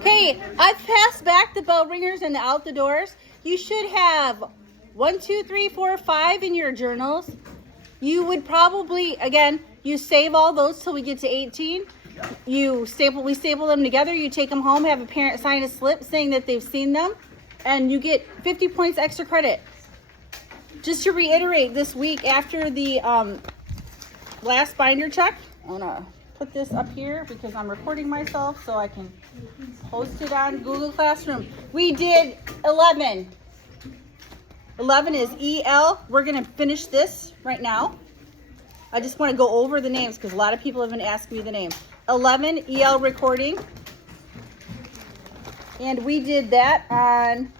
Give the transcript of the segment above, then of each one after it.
Okay, I've passed back the bell ringers and the out the doors. You should have 1, 2, 3, 4, 5 in your journals. You would probably, again, you save all those till we get to 18. We staple them together. You take them home, have a parent sign a slip saying that they've seen them, and you get 50 points extra credit. Just to reiterate, this week after the last binder check, I'm gonna put this up here because I'm recording myself so I can post it on Google Classroom. We did 11. 11 is EL. We're gonna finish this right now. I just want to go over the names because a lot of people have been asking me the name. 11 EL recording, and we did that on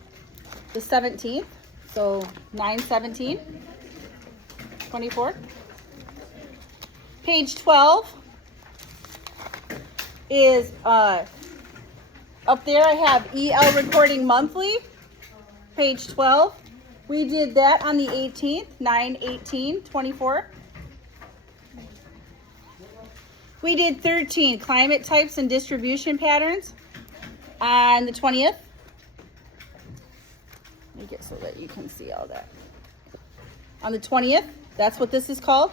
the 17th, so 9/17/24. Page 12 is up there. I have EL recording monthly, page 12. We did that on the 18th, 9/18/24. We did 13 climate types and distribution patterns on the 20th. Make it so that you can see all that. On the 20th, that's what this is called.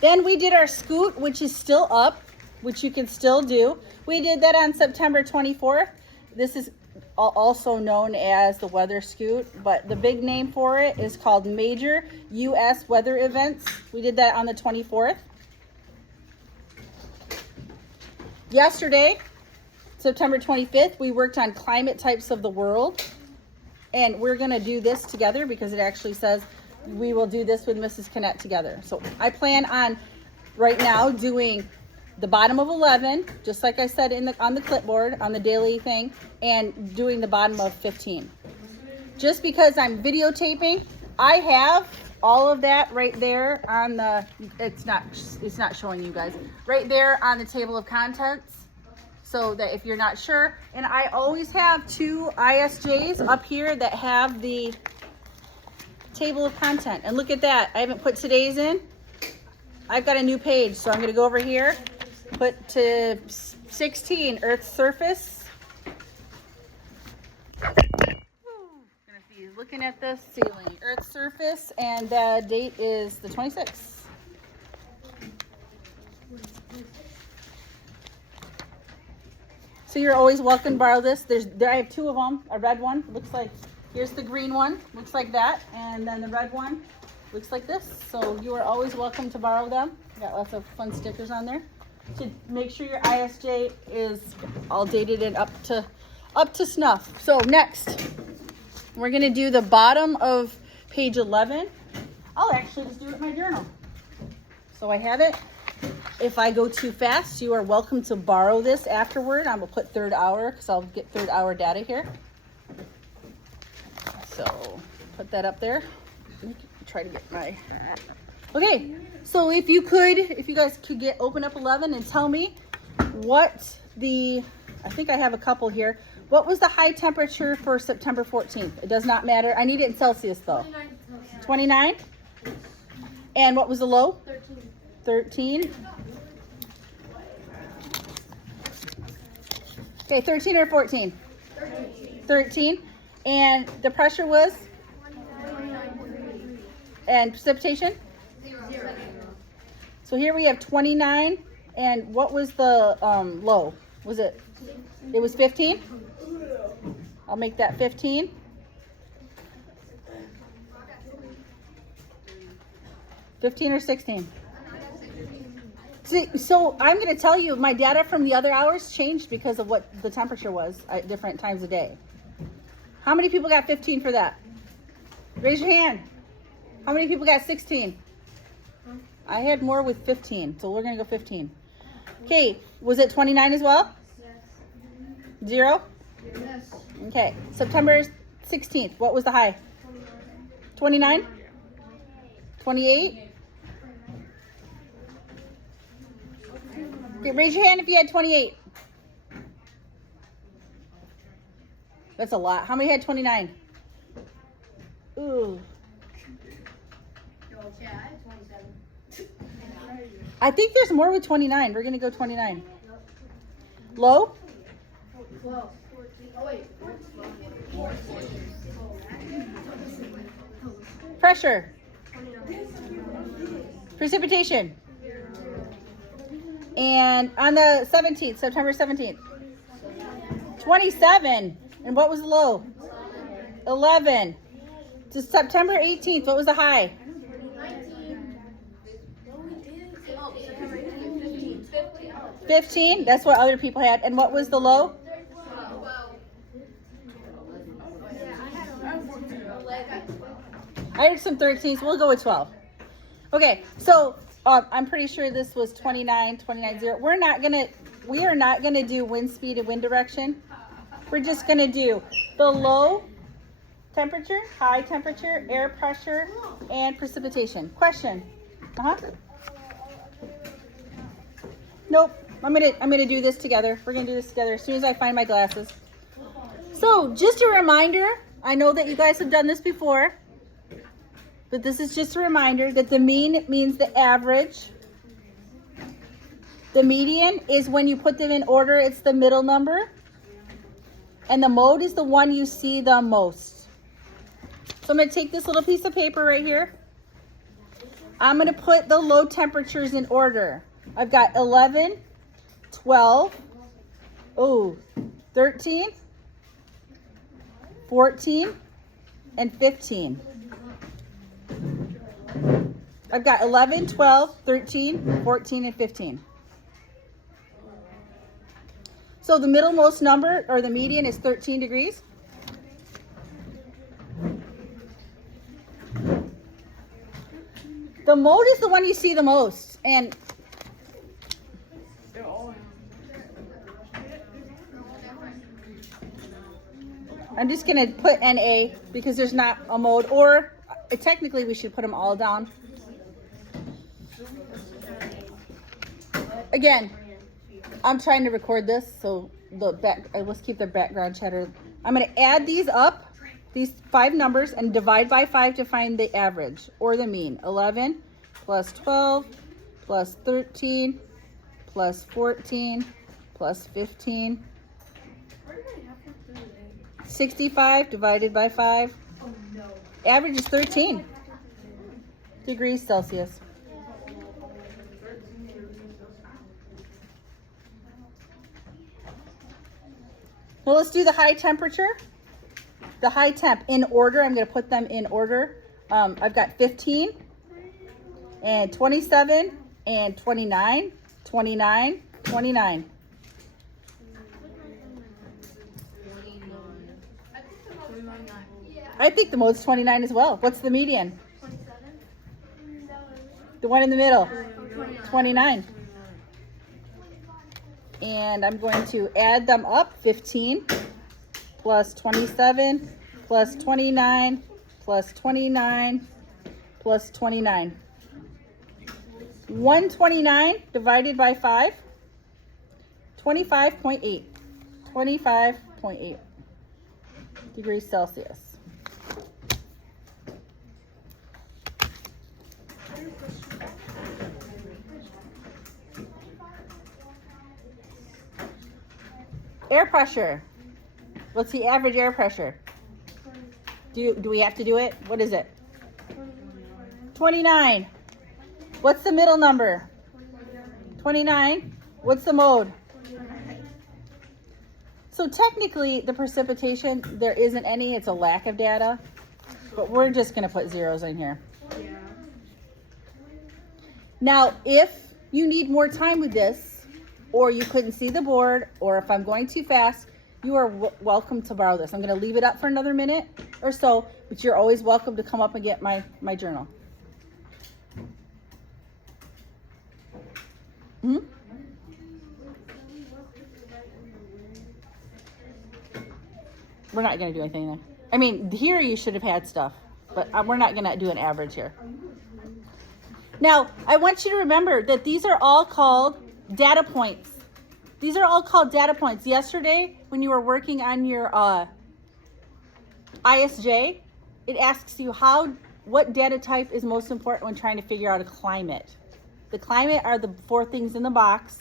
Then we did our scoot, which is still up, which you can still do. We did that on September 24th. This is also known as the weather scoot, but the big name for it is called Major U.S. Weather Events. We did that on the 24th. Yesterday, September 25th, we worked on climate types of the world, and we're going to do this together because it actually says we will do this with Mrs. Kinnett together. So I plan on right now doing the bottom of 11, just like I said on the clipboard, on the daily thing, and doing the bottom of 15. Just because I'm videotaping, I have all of that right there on the, it's not showing you guys, right there on the table of contents, so that if you're not sure. And I always have 2 ISJs up here that have the table of content. And look at that, I haven't put today's in. I've got a new page, so I'm gonna go over here, put to 16, Earth's surface. Gonna be looking at the ceiling, Earth's surface, and the date is the 26th. So you're always welcome to borrow this. I have 2 of them. A red one looks like, here's the green one, looks like that, and then the red one looks like this. So you are always welcome to borrow them. Got lots of fun stickers on there. To make sure your ISJ is all dated and up to snuff. So next, we're gonna do the bottom of page 11. I'll actually just do it in my journal. So I have it. If I go too fast, you are welcome to borrow this afterward. I'm gonna put 3rd hour because I'll get 3rd hour data here. So put that up there. Try to get my, okay. So if you guys could open up 11 and tell me what I think I have a couple here. What was the high temperature for September 14th? It does not matter. I need it in Celsius though. 29? And what was the low? 13. Okay, 13 or 14? 13. And the pressure was? And precipitation? 0. So here we have 29. And what was the low? Was it? It was 15? I'll make that 15. $15 or 16? See, so I'm going to tell you, my data from the other hours changed because of what the temperature was at different times of day. How many people got 15 for that? Raise your hand. How many people got 16? I had more with 15, so we're going to go 15. Okay, was it 29 as well? Yes. 0? Yes. Okay, September 16th, what was the high? 29? 28? Okay, raise your hand if you had 28. That's a lot. How many had 29? Ooh. I think there's more with 29. We're going to go 29. Low? Pressure. Precipitation. And on the 17th, September 17th, 27. And what was the low? 11. To September 18th, what was the high? 15. That's what other people had. And what was the low? I had some 13s. We'll go with 12. Okay, so I'm pretty sure this was 29, 0. We are not gonna do wind speed and wind direction. We're just gonna do the low temperature, high temperature, air pressure, and precipitation. Question? Nope. I'm gonna do this together. We're gonna do this together as soon as I find my glasses. So just a reminder. I know that you guys have done this before, but this is just a reminder that the mean means the average. The median is when you put them in order, it's the middle number. And the mode is the one you see the most. So I'm going to take this little piece of paper right here. I'm going to put the low temperatures in order. I've got 11, 12, 13, 14, and 15. I've got 11, 12, 13, 14, and 15. So the middlemost number, or the median, is 13 degrees. The mode is the one you see the most. And I'm just going to put NA because there's not a mode, or technically we should put them all down. Again, I'm trying to record this, so let's keep the background chatter. I'm going to add these up, these 5 numbers, and divide by 5 to find the average or the mean. 11 plus 12 plus 13 plus 14 plus 15. 65 divided by 5. Average is 13 degrees Celsius. Well, let's do the high temperature. The high temp in order. I'm going to put them in order. I've got 15 and 27 and 29, 29, 29. I think the mode's 29 as well. What's the median? 27. The one in the middle. 29. And I'm going to add them up. 15 plus 27 plus 29 plus 29 plus 29. 129 divided by 5. 25.8. 25.8 degrees Celsius. Air pressure. What's the average air pressure? Do we have to do it? What is it? 29. What's the middle number? 29. What's the mode? So technically the precipitation, there isn't any. It's a lack of data. But we're just going to put zeros in here. Now, if you need more time with this, or you couldn't see the board, or if I'm going too fast, you are welcome to borrow this. I'm going to leave it up for another minute or so, but you're always welcome to come up and get my journal. We're not going to do anything there. I mean, here you should have had stuff, but we're not going to do an average here. Now, I want you to remember that these are all called data points. These are all called data points. Yesterday, when you were working on your ISJ, it asks you what data type is most important when trying to figure out a climate. The climate are the 4 things in the box.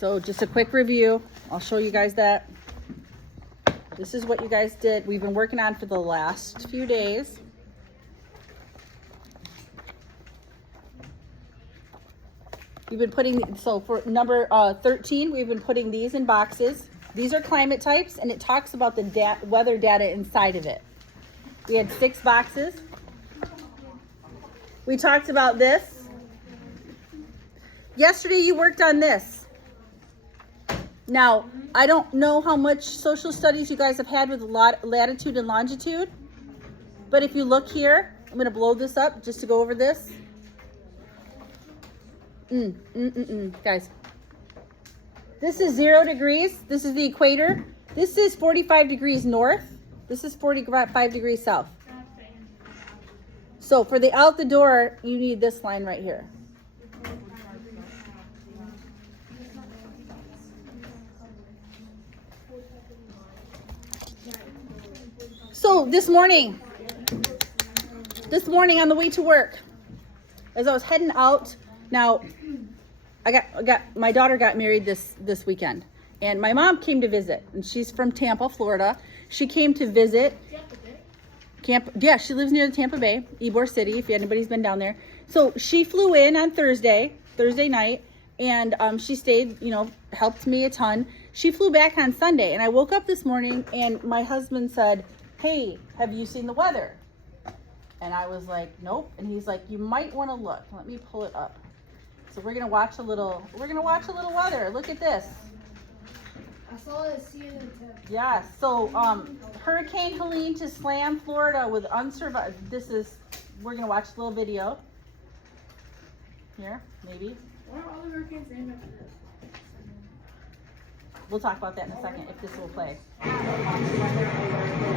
So just a quick review. I'll show you guys that. This is what you guys did. We've been working on for the last few days. We've been putting, so for number 13, we've been putting these in boxes. These are climate types, and it talks about the weather data inside of it. We had 6 boxes. We talked about this. Yesterday you worked on this. Now, I don't know how much social studies you guys have had with latitude and longitude, but if you look here, I'm going to blow this up just to go over this. Guys, this is 0 degrees. This is the equator. This is 45 degrees north. This is 45 degrees south. So for the out the door, you need this line right here. So this morning on the way to work, as I was heading out, now I got my daughter got married this weekend, and my mom came to visit, and she's from Tampa, Florida. She came to visit. Yeah, she lives near the Tampa Bay, Ybor City, if anybody's been down there. So she flew in on Thursday night, and she stayed, helped me a ton. She flew back on Sunday, and I woke up this morning, and my husband said, "Hey, have you seen the weather?" And I was like, "Nope." And he's like, "You might want to look." Let me pull it up. So we're gonna watch a little weather. Look at this. I saw it CNN too. Yeah, so Hurricane Helene to slam Florida with unsurvived. We're gonna watch a little video. Here, maybe. Why are all the hurricanes named after this? We'll talk about that in a second if this will play. The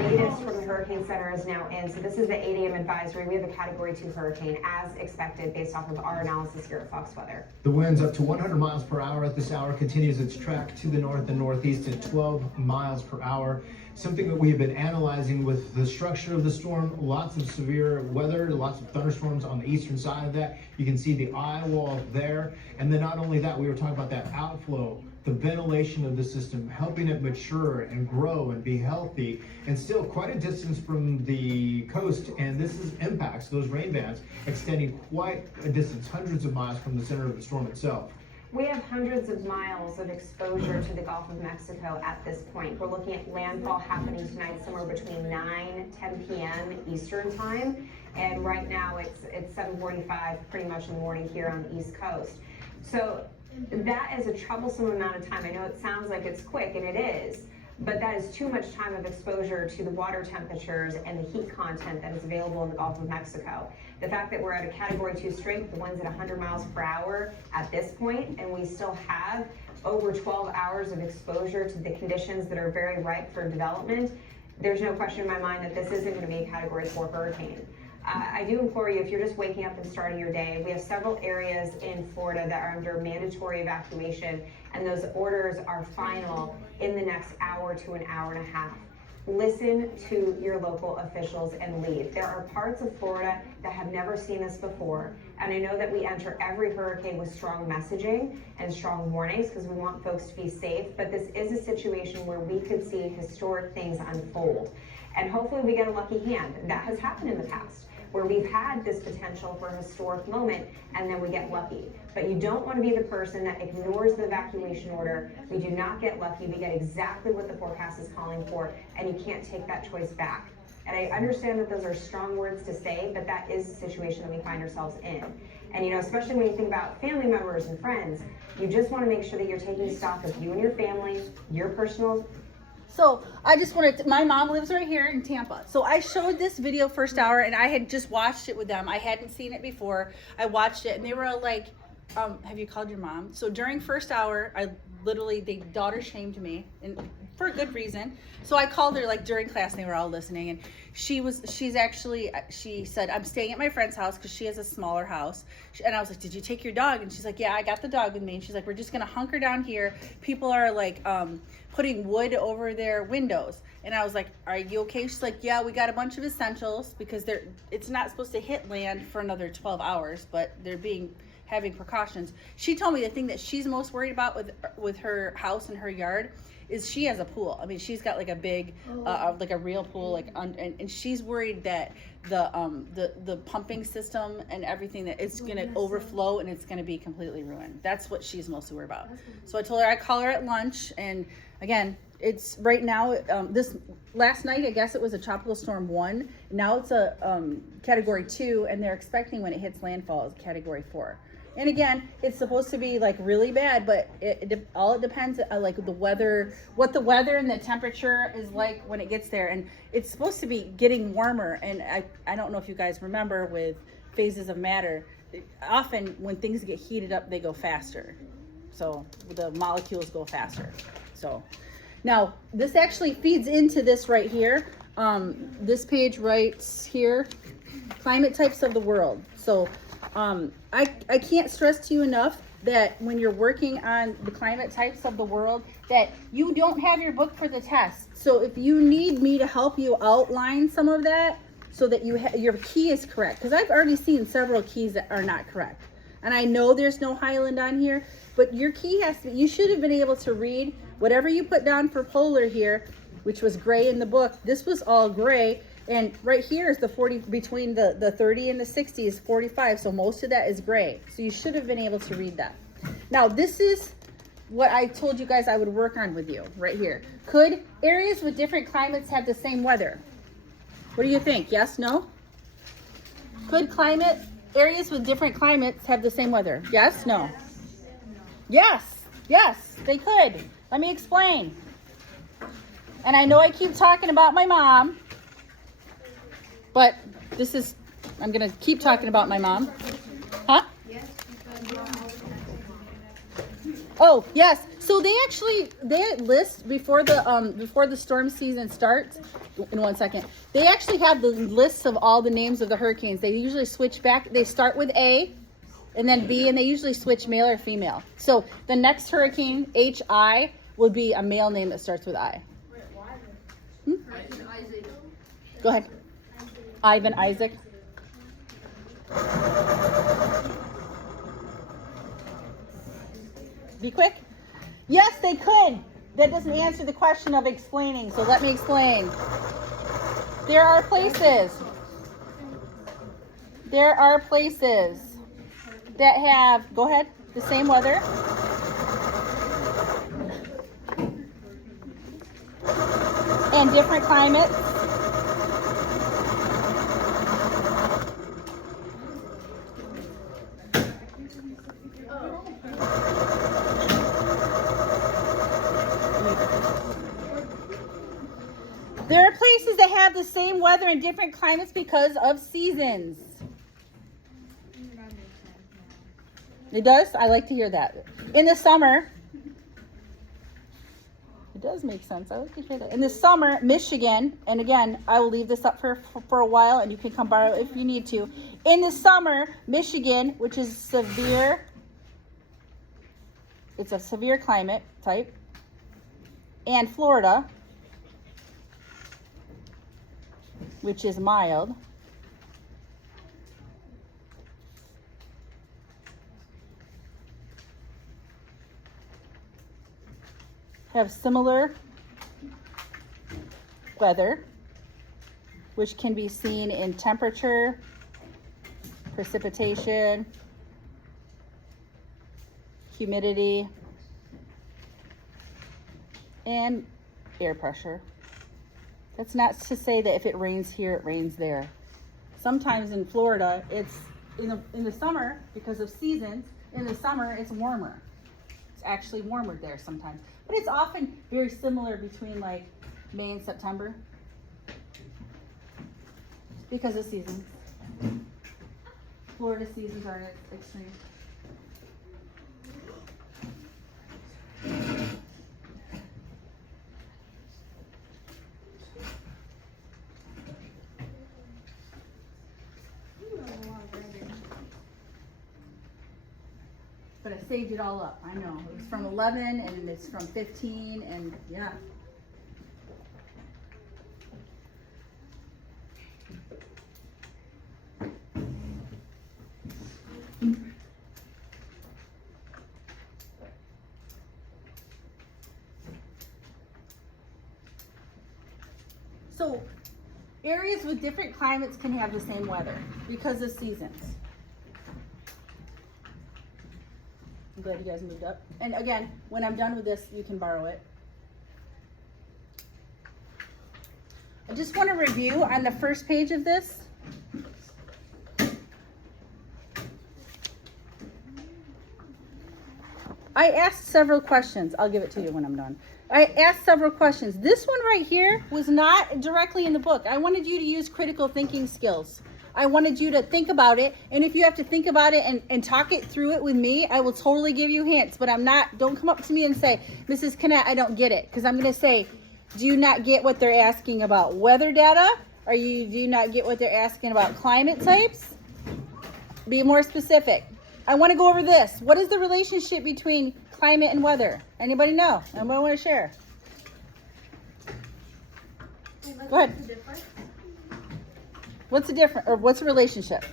latest from the Hurricane Center is now in. So this is the 8 a.m. advisory. We have a Category 2 hurricane as expected based off of our analysis here at Fox Weather. The winds up to 100 miles per hour at this hour continues its track to the north and northeast at 12 miles per hour. Something that we have been analyzing with the structure of the storm, lots of severe weather, lots of thunderstorms on the eastern side of that. You can see the eye wall there. And then not only that, we were talking about that outflow, the ventilation of the system, helping it mature and grow and be healthy, and still quite a distance from the coast. And this impacts those rain bands extending quite a distance, hundreds of miles from the center of the storm itself. We have hundreds of miles of exposure to the Gulf of Mexico at this point. We're looking at landfall happening tonight somewhere between 9-10 p.m. Eastern time. And right now it's 7:45 pretty much in the morning here on the East Coast. So that is a troublesome amount of time. I know it sounds like it's quick, and it is, but that is too much time of exposure to the water temperatures and the heat content that is available in the Gulf of Mexico. The fact that we're at a Category 2 strength, the winds at 100 miles per hour at this point, and we still have over 12 hours of exposure to the conditions that are very ripe for development, there's no question in my mind that this isn't going to be a Category 4 hurricane. I do implore you, if you're just waking up and starting your day, we have several areas in Florida that are under mandatory evacuation, and those orders are final in the next hour to an hour and a half. Listen to your local officials and leave. There are parts of Florida that have never seen this before, and I know that we enter every hurricane with strong messaging and strong warnings because we want folks to be safe, but this is a situation where we could see historic things unfold, and hopefully we get a lucky hand. That has happened in the past, where we've had this potential for a historic moment and then we get lucky. But you don't want to be the person that ignores the evacuation order. We do not get lucky. We get exactly what the forecast is calling for, and you can't take that choice back. And I understand that those are strong words to say, but that is the situation that we find ourselves in. And especially when you think about family members and friends, you just want to make sure that you're taking stock of you and your family, your personal. So I just wanted to, my mom lives right here in Tampa. So I showed this video first hour, and I had just watched it with them. I hadn't seen it before. I watched it, and they were all like, have you called your mom? So during first hour, they daughter shamed me, and for a good reason. So I called her like during class, and they were all listening, and she said, "I'm staying at my friend's house because she has a smaller house." And I was like, "Did you take your dog?" And she's like, "Yeah, I got the dog with me." And she's like, "We're just gonna hunker down here. People are like putting wood over their windows." And I was like, "Are you okay?" She's like, "Yeah, we got a bunch of essentials because it's not supposed to hit land for another 12 hours, but they're being having precautions. She told me the thing that she's most worried about with her house and her yard is she has a pool. I mean, she's got like a big, like a real pool, like and she's worried that the pumping system and everything that it's gonna overflow and it's gonna be completely ruined. That's what she's mostly worried about. So I told her I'd call her at lunch, and again, it's right now. This last night, I guess it was a tropical storm 1. Now it's a category 2, and they're expecting when it hits landfall is category 4. And again, it's supposed to be like really bad, but it depends like the weather, what the weather and the temperature is like when it gets there. And it's supposed to be getting warmer. And I don't know if you guys remember with phases of matter, often when things get heated up, they go faster. So the molecules go faster. So now this actually feeds into this right here. This page writes here, climate types of the world. So I can't stress to you enough that when you're working on the climate types of the world, that you don't have your book for the test. So if you need me to help you outline some of that so that your key is correct, because I've already seen several keys that are not correct. And I know there's no Highland on here, but your key has to be, you should have been able to read whatever you put down for polar here, which was gray in the book. This was all gray. And right here is the 40, between the 30 and the 60 is 45. So most of that is gray. So you should have been able to read that. Now, this is what I told you guys I would work on with you right here. Could areas with different climates have the same weather? What do you think? Yes, no? Could areas with different climates have the same weather? Yes, no? Yes, they could. Let me explain. And I know I keep talking about my mom, but I'm going to keep talking about my mom. Huh? Oh, yes. So they list before the storm season starts. In 1 second. They actually have the lists of all the names of the hurricanes. They usually switch back. They start with A and then B, and they usually switch male or female. So the next hurricane, HI, would be a male name that starts with I. Hmm? Go ahead. Ivan Isaac. Be quick. Yes, they could. That doesn't answer the question of explaining, so let me explain. There are places that have, go ahead, the same weather. And different climates. There are places that have the same weather in different climates because of seasons. It does? I like to hear that. In the summer, it does make sense. I like to hear that. In the summer, Michigan, and again, I will leave this up for a while and you can come borrow it if you need to. In the summer, Michigan, which is severe, it's a severe climate type, and Florida, which is mild, have similar weather, which can be seen in temperature, precipitation, humidity, and air pressure. That's not to say that if it rains here, it rains there. Sometimes in Florida, it's in the summer, because of seasons, in the summer it's warmer. It's actually warmer there sometimes. But it's often very similar between like May and September because of seasons. Florida seasons are extreme. But I saved it all up. I know. It was from 11 and it's from 15 and yeah. So areas with different climates can have the same weather because of seasons. I'm glad you guys moved up. And again, when I'm done with this, you can borrow it. I just want to review on the first page of this. I asked several questions. I'll give it to you when I'm done. I asked several questions. This one right here was not directly in the book. I wanted you to use critical thinking skills. I wanted you to think about it. And if you have to think about it and talk it through it with me, I will totally give you hints. But don't come up to me and say, Mrs. Kennett, I don't get it. Because I'm going to say, do you not get what they're asking about weather data? Do you not get what they're asking about climate types? Be more specific. I want to go over this. What is the relationship between climate and weather? Anybody know? Anybody want to share? Go ahead. What's the difference, or what's the relationship?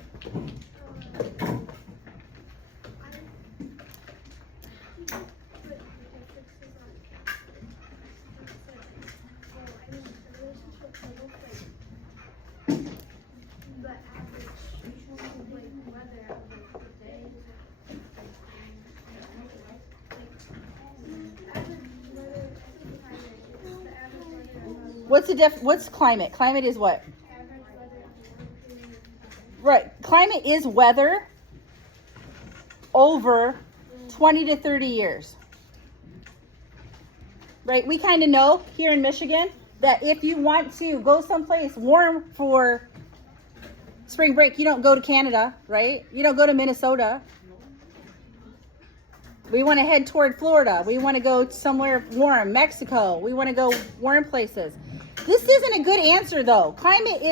What's climate? Climate is what? Right. Climate is weather over 20 to 30 years. Right? We kind of know here in Michigan that if you want to go someplace warm for spring break, you don't go to Canada, right? You don't go to Minnesota. We want to head toward Florida. We want to go somewhere warm, Mexico. We want to go warm places. This isn't a good answer though.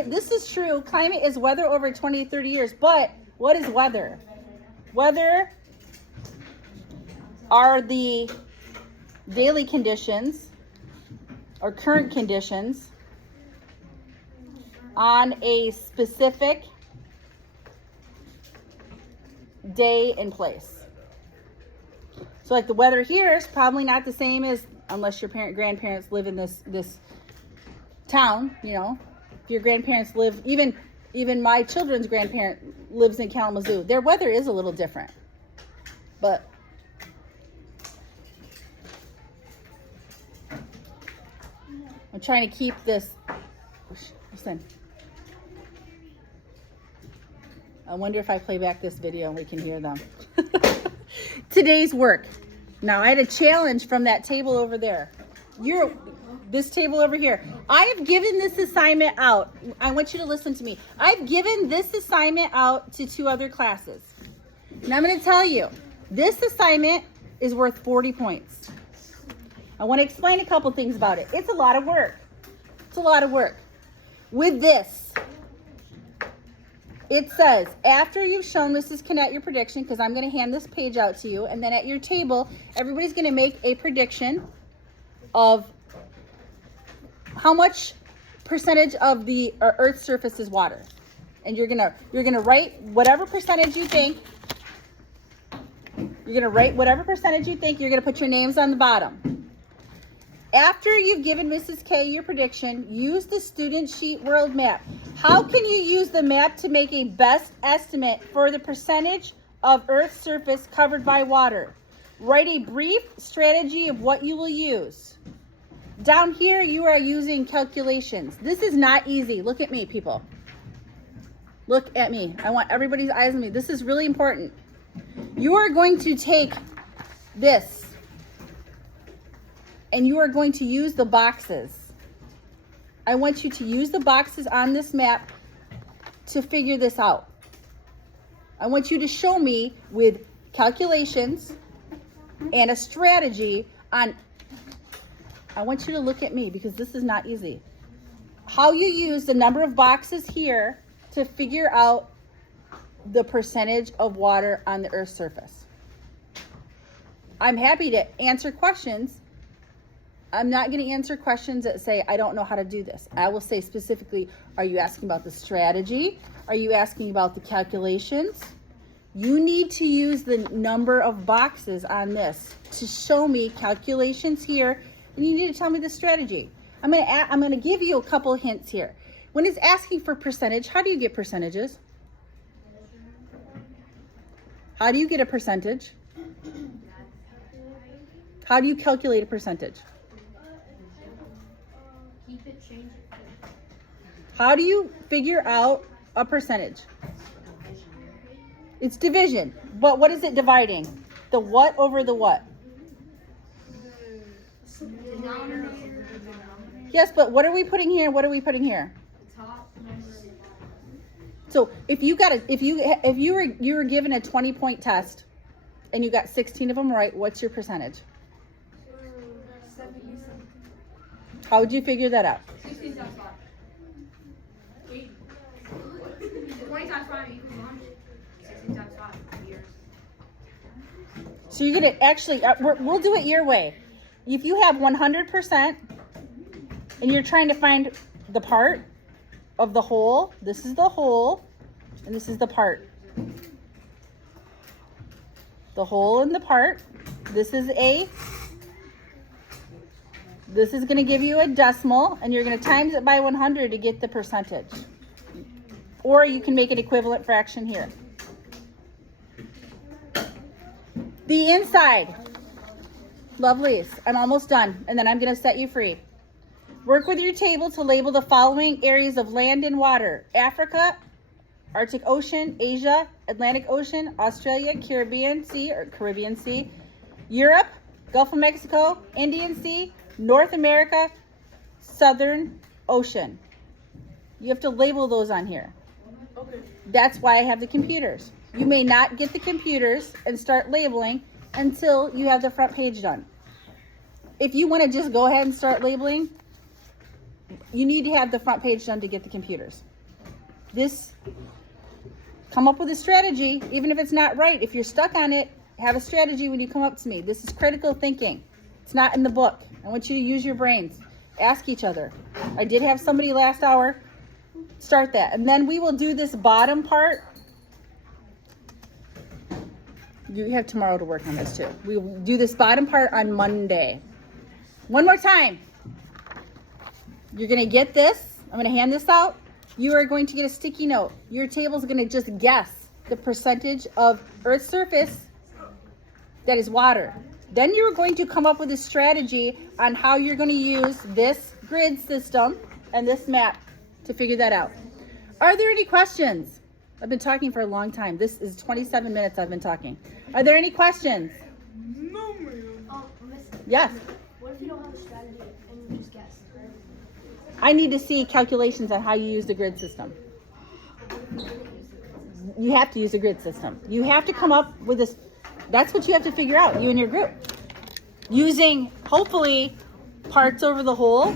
This is true. Climate is weather over 20 to 30 years. But what is weather? Weather are the daily conditions or current conditions on a specific day and place. So like the weather here is probably not the same as, unless your grandparents live in this town, you know. If your grandparents live, even my children's grandparent lives in Kalamazoo. Their weather is a little different. But I'm trying to keep this. Listen. I wonder if I play back this video and we can hear them. Today's work. Now I had a challenge from that table over there. This table over here. I have given this assignment out. I want you to listen to me. I've given this assignment out to 2 other classes. And I'm going to tell you, this assignment is worth 40 points. I want to explain a couple things about it. It's a lot of work. It's a lot of work. With this, it says, after you've shown Mrs. Kennett your prediction, because I'm going to hand this page out to you, and then at your table, everybody's going to make a prediction of how much percentage of the Earth's surface is water. And you're gonna write whatever percentage you think. You're gonna write whatever percentage you think. You're gonna put your names on the bottom. After you've given Mrs. K your prediction, use the student sheet world map. How can you use the map to make a best estimate for the percentage of Earth's surface covered by water? Write a brief strategy of what you will use. Down here, you are using calculations. This is not easy. Look at me, people. Look at me. I want everybody's eyes on me. This is really important. You are going to take this and you are going to use the boxes. I want you to use the boxes on this map to figure this out. I want you to show me with calculations and a strategy on, I want you to look at me because this is not easy. How you use the number of boxes here to figure out the percentage of water on the Earth's surface. I'm happy to answer questions. I'm not going to answer questions that say, I don't know how to do this. I will say specifically, are you asking about the strategy? Are you asking about the calculations? You need to use the number of boxes on this to show me calculations here, and you need to tell me the strategy. I'm gonna give you a couple hints here. When it's asking for percentage, how do you get percentages? How do you get a percentage? How do you calculate a percentage? Keep it, change it. How do you figure out a percentage? It's division. But what is it dividing? The what over the what? Yes, but what are we putting here? What are we putting here? So if you were given a 20-point test and you got 16 of them right, what's your percentage? 70. How would you figure that out? 16 times 5. 8. 20 times 5 equals 100. 16 times 5 years. So you're gonna actually, we'll do it your way. If you have 100% and you're trying to find the part of the whole, this is the whole, and this is the part. The whole and the part. This is gonna give you a decimal, and you're gonna times it by 100 to get the percentage. Or you can make an equivalent fraction here. The inside. Lovelies, I'm almost done, and then I'm gonna set you free. Work with your table to label the following areas of land and water: Africa, Arctic Ocean, Asia, Atlantic Ocean, Australia, Caribbean Sea, Europe, Gulf of Mexico, Indian Sea, North America, Southern Ocean. You have to label those on here. Okay. That's why I have the computers. You may not get the computers and start labeling until you have the front page done. If you want to just go ahead and start labeling, you need to have the front page done to get the computers. Come up with a strategy, even if it's not right. If you're stuck on it, have a strategy when you come up to me. This is critical thinking. It's not in the book. I want you to use your brains. Ask each other. I did have somebody last hour start that. And then we will do this bottom part. You have tomorrow to work on this too. We will do this bottom part on Monday. One more time. You're going to get this. I'm going to hand this out. You are going to get a sticky note. Your table is going to just guess the percentage of Earth's surface that is water. Then you're going to come up with a strategy on how you're going to use this grid system and this map to figure that out. Are there any questions? I've been talking for a long time. This is 27 minutes I've been talking. Are there any questions? No, man. Miss, Yes. what if you don't have a strategy and you just guess? I need to see calculations on how you use the grid system. You have to use the grid system. You have to come up with this. That's what you have to figure out, you and your group. Using, hopefully, parts over the whole